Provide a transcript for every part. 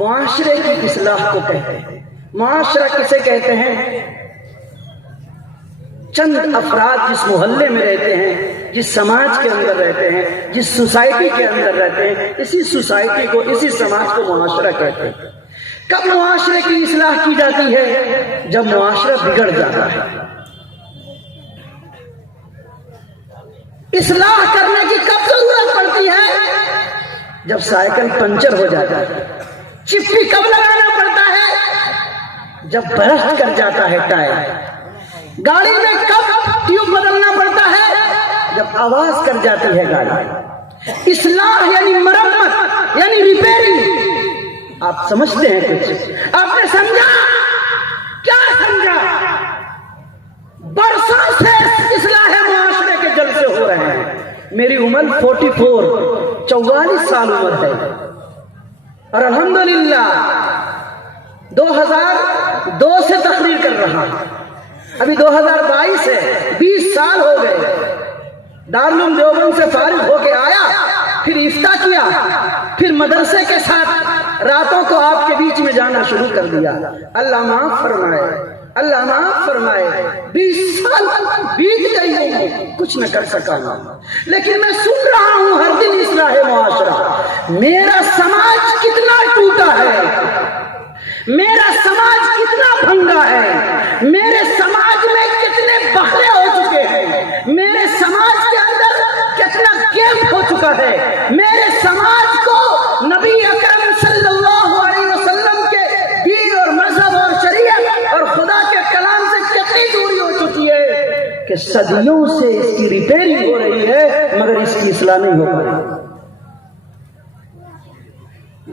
معاشرے کی اصلاح کو کہتے ہیں۔ معاشرہ کسے کہتے ہیں؟ چند افراد جس محلے میں رہتے ہیں، جس سماج کے اندر رہتے ہیں، جس سوسائٹی کے اندر رہتے ہیں، اسی سوسائٹی کو، اسی سماج کو معاشرہ کہتے ہیں۔ کب معاشرے کی اصلاح کی جاتی ہے؟ جب معاشرہ بگڑ جاتا ہے۔ اصلاح کرنے کی کب ضرورت پڑتی ہے؟ جب سائیکل پنچر ہو جاتا ہے۔ چپی کب لگانا پڑتا ہے؟ جب برسٹ کر جاتا ہے ٹائر۔ گاڑی میں کب ٹیوب بدلنا پڑتا ہے؟ جب آواز کر جاتی ہے گاڑی۔ اصلاح یعنی مرمت، یعنی ریپیئرنگ۔ آپ سمجھتے ہیں کچھ؟ آپ نے سمجھا؟ کیا سمجھا؟ برسوں سے اصلاح معاشرے کے جلسے ہو رہے ہیں۔ میری عمر 44 سال عمر ہے، اور الحمدللہ 2002 سے تقریر کر رہا ہوں۔ ابھی 2022 ہے، 20 سال ہو گئے۔ دارالعلوم دیوبند سے فارغ ہو کے آیا، پھر افتاء کیا، پھر مدرسے کے ساتھ راتوں کو آپ کے بیچ میں جانا شروع کر دیا۔ اللہ معاف فرمائے، اللہ معاف فرمائے۔ 20 سال بیت گئی ہوں، کچھ نہ کر سکا ہوں، لیکن میں سن رہا ہوں ہر دن اصلاح معاشرہ۔ میرا سماج کتنا ٹوٹا ہے، میرا سماج کتنا بھنگا ہے، میرے سماج میں کتنے بخرے ہو چکے ہیں، میرے سماج کے اندر کتنا گیپ ہو چکا ہے، میرے سماج کو نبی اکرم صلی اللہ علیہ وسلم کے دین اور مذہب اور شریعت اور خدا کے کلام سے کتنی دوری ہو چکی ہے کہ صدیوں سے اس کی ریپیئرنگ ہو رہی ہے، مگر اس کی اصلاح نہیں ہو پا رہی۔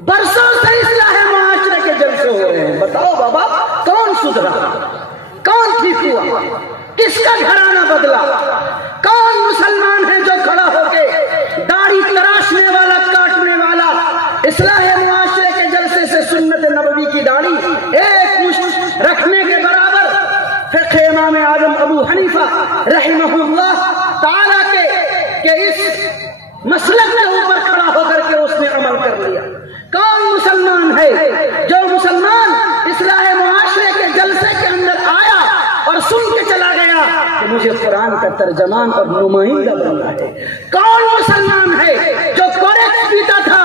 برسوں سے اصلاح معاشرے کے جلسے ہو رہے ہیں۔ بتاؤ بابا، کون سدھرا؟ کون ٹھیک ہوا؟ کس کا گھرانہ بدلا؟ کون مسلمان ہے جو کھڑا ہو کے داڑھی تراشنے والا، کاٹنے والا، اصلاح معاشرے کے جلسے سے سنت نبوی کی داڑھی ایک مشت رکھنے کے برابر فقہ امام اعظم ابو حنیفہ رحمہ اللہ تعالی کے اس مسلک کے اوپر کھڑا ہو کر کے اس نے عمل کر لیا؟ کون مسلمان ہے جو مسلمان اصلاح معاشرے کے جلسے کے اندر آیا اور سن کے چلا گیا کہ مجھے قرآن کا ترجمان اور نمائندہ بننا ہے؟ کون مسلمان ہے جو کوریکس پیتا تھا،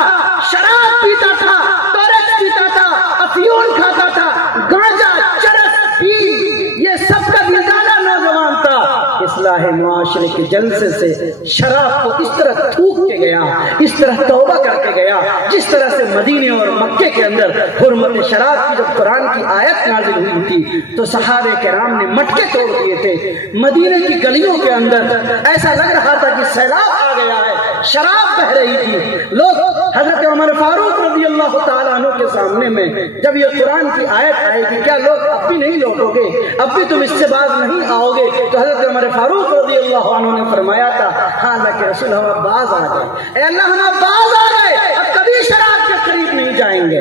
شراب پیتا تھا، کوریکس پیتا تھا، افیون کھاتا تھا، گانجا، چرس، بین، یہ سب کا بیزادہ نوجوان تھا، اصلاح معاشرے کے جلسے سے شراب کو اس طرح تھوک کے گیا، اس طرح توبہ کر کے گیا، جس طرح سے مدینے اور مکے کے اندر حرمت شراب کی جب قرآن کی آیت نازل ہوئی تھی تو صحابہ کرام نے مٹکے توڑ دیے تھے۔ مدینے کی گلیوں کے اندر ایسا لگ رہا تھا کہ سیلاب آ گیا ہے، شراب بہ رہی تھی۔ لوگ حضرت عمر فاروق رضی اللہ تعالیٰ عنہ کے سامنے میں جب یہ قرآن کی آیت آئی کہ کیا لوگ اب بھی نہیں لوٹو گے، اب بھی تم اس سے باز نہیں آؤ گے، تو حضرت عمر فاروق رضی اللہ عنہ نے فرمایا تھا، ہاں اللہ کے رسول ہم اب باز آ گئے، اے اللہ ہم اب باز آ گئے، اب کبھی شراب کے قریب نہیں جائیں گے۔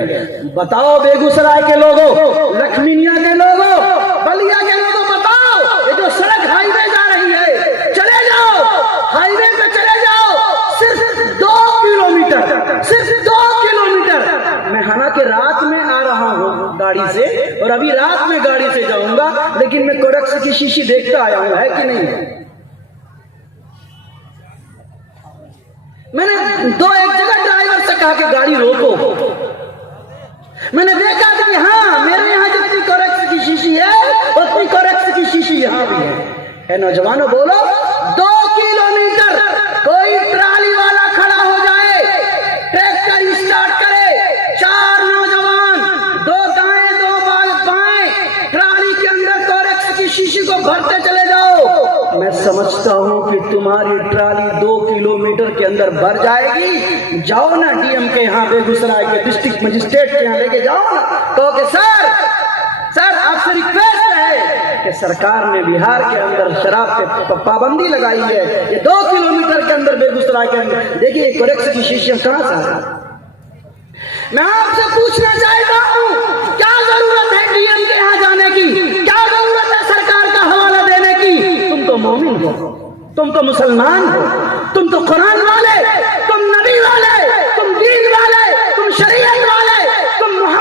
بتاؤ بیگوسرائے کے لوگوں، لکھمینیا کے لوگوں، بلیا کے لوگوں، بتاؤ یہ جو سڑک ہائی وے جا رہی ہے، چلے جاؤ ہائی وے پہ، چلے جاؤ، صرف 2 کلومیٹر، صرف 2 کلومیٹر۔ میں حالانکہ رات میں آ رہا ہوں گاڑی سے، اور ابھی رات میں گاڑی سے جاؤں گا، لیکن میں کوڈکس کی شیشی دیکھتا آیا ہوں، ہے کہ نہیں؟ میں نے ایک جگہ ڈرائیور سے کہا کہ گاڑی روکو، میں نے دیکھا کہ ہاں میرے یہاں جتنی کوڈکس کی شیشی ہے اتنی کوڈکس کی شیشی یہاں بھی ہے۔ اے نوجوانوں بولو، 2 کلومیٹر کوئی ٹرالی والا کھڑا ہو جائے، ٹریکٹر اسٹارٹ کرے، 4 نوجوان، 2 دائیں 2 بائیں، ٹرالی کے اندر کوڈکس کی شیشی کو بھرتے چلے جاؤ، میں سمجھتا ہوں کہ تمہاری ٹرالی 2 کلومیٹر کے اندر بھر جائے گی۔ جاؤ نا ڈی ایم کے یہاں، بیگوسرائے کے ڈسٹرکٹ مجسٹریٹ کے یہاں لے کے جاؤ نا، کہو کہ سر آپ سے ریکویسٹ ہے کہ سرکار نے بہار کے اندر شراب پہ پابندی لگائی ہے، یہ 2 کلومیٹر کے اندر بیگوسرائے کے اندر دیکھیے کوڈکس کی شیشیاں کہاں سے آ۔ میں آپ سے پوچھنا چاہتا ہوں، کیا ضرورت ہے ڈی ایم کے یہاں جانے کی؟ کیا ضرورت ہے سرکار کا حوالہ دینے کی؟ تم تو مومن ہو، تم تو مسلمان ہو، تم تو قرآن والے، تم نبی والے، تم دین والے، تم شریعت والے، تم محمد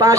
5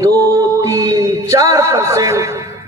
2, 3, 4%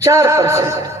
4%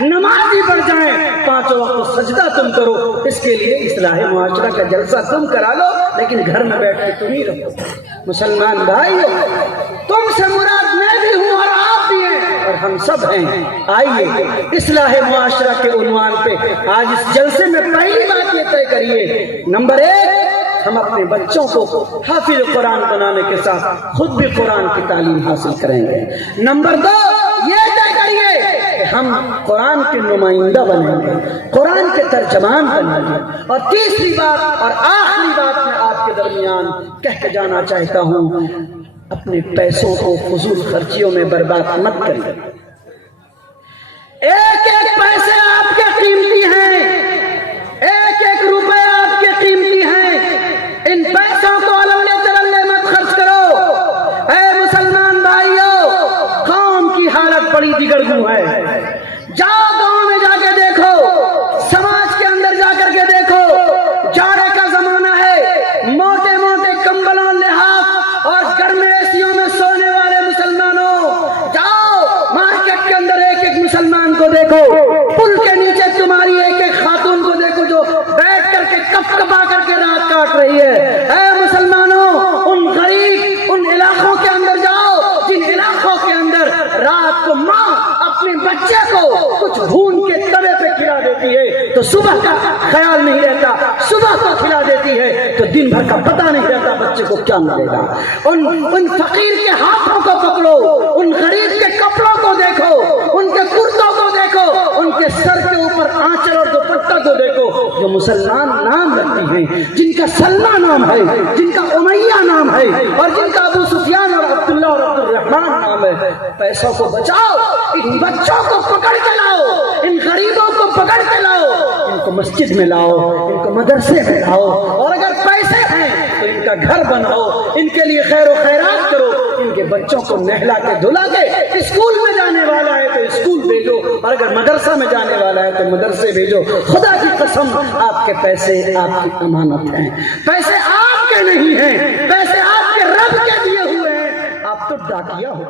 نمازی بڑھ جائیں، 5 وقت سجدہ تم کرو، اس کے لیے اصلاح معاشرہ کا جلسہ تم کرا لو، لیکن گھر میں بیٹھ کے تم ہی رہو۔ مسلمان بھائیو، تم سے مراد میں بھی ہوں اور آپ بھی ہیں اور ہم سب ہیں۔ آئیے اصلاح معاشرہ کے عنوان پہ آج اس جلسے میں پہلی بات یہ طے کریے، نمبر 1، ہم اپنے بچوں کو حافظ قرآن بنانے کے ساتھ خود بھی قرآن کی تعلیم حاصل کریں گے۔ نمبر 2، یہ طے کریے کہ ہم قرآن کے نمائندہ بنیں گے، قرآن کے ترجمان بنیں گے۔ اور تیسری بات اور آخری بات میں آپ کے درمیان کہہ کے جانا چاہتا ہوں، اپنے پیسوں کو فضول خرچیوں میں برباد مت کریں۔ ایک ایک پیسے آپ کے قیمتی ہیں، ایک ایک روپے آپ کے قیمتی ہیں، ان پیسوں کو الولے ترلے مت خرچ کرو۔ اے مسلمان بھائیو، قوم کی حالت بڑی دیگرگوں ہے۔ جاؤ گاؤں میں جا کے دیکھو، سماج کے اندر جا کر کے دیکھو، جاڑے کا زمانہ ہے، موٹے موٹے کمبلوں، لحاف اور گرم ایسیوں میں سونے والے مسلمانوں، جاؤ مارکیٹ کے اندر ایک ایک مسلمان کو دیکھو، پل کے نیچے تمہاری ایک ایک خاتون کو دیکھو جو بیٹھ کر کے کپ کپا کر کے رات کاٹ رہی ہے۔ اے مسلمانوں، ان غریب ان علاقوں کے اندر جاؤ جن علاقوں کے اندر رات کو ماں اپنے بچے کو کچھ بھون کے توے پہ کھلا دیتی ہے تو صبح کا خیال نہیں رہتا، صبح کو کھلا دیتی ہے تو دن بھر کا پتہ نہیں رہتا بچے کو کیا ملے گا۔ ان فقیر کے ہاتھوں کو پکڑو، ان غریب کے کپڑوں کو دیکھو، ان کے کرتوں کو دیکھو، ان کے سر کے اوپر آنچل اور دوپٹہ کو دیکھو، جو مسلمان نام رکھتی ہیں، جن کا سلمہ نام ہے، جن کا امیہ نام ہے اور جن کا ابو سفیان اور عبداللہ اور عبد الرحمن نام ہے۔ پیسوں کو بچاؤ، ان بچوں کو پکڑ کے لاؤ، ان غریبوں کو پکڑ کے لاؤ، ان کو مسجد میں لاؤ، ان کو مدرسے میں لاؤ، اور اگر پیسے ہیں تو ان کا گھر بناؤ، ان کے لیے خیر و خیرات کرو، ان کے بچوں کو نہلا کے دھلا کے اسکول میں جانے والا ہے تو اسکول بھیجو، اور اگر مدرسہ میں جانے والا ہے تو مدرسے بھیجو۔ خدا کی قسم، آپ کے پیسے آپ کی امانت ہیں، پیسے آپ کے نہیں ہیں، پیسے آپ کے رب کے دیے ہوئے ہیں، آپ تو ڈاکیا ہو۔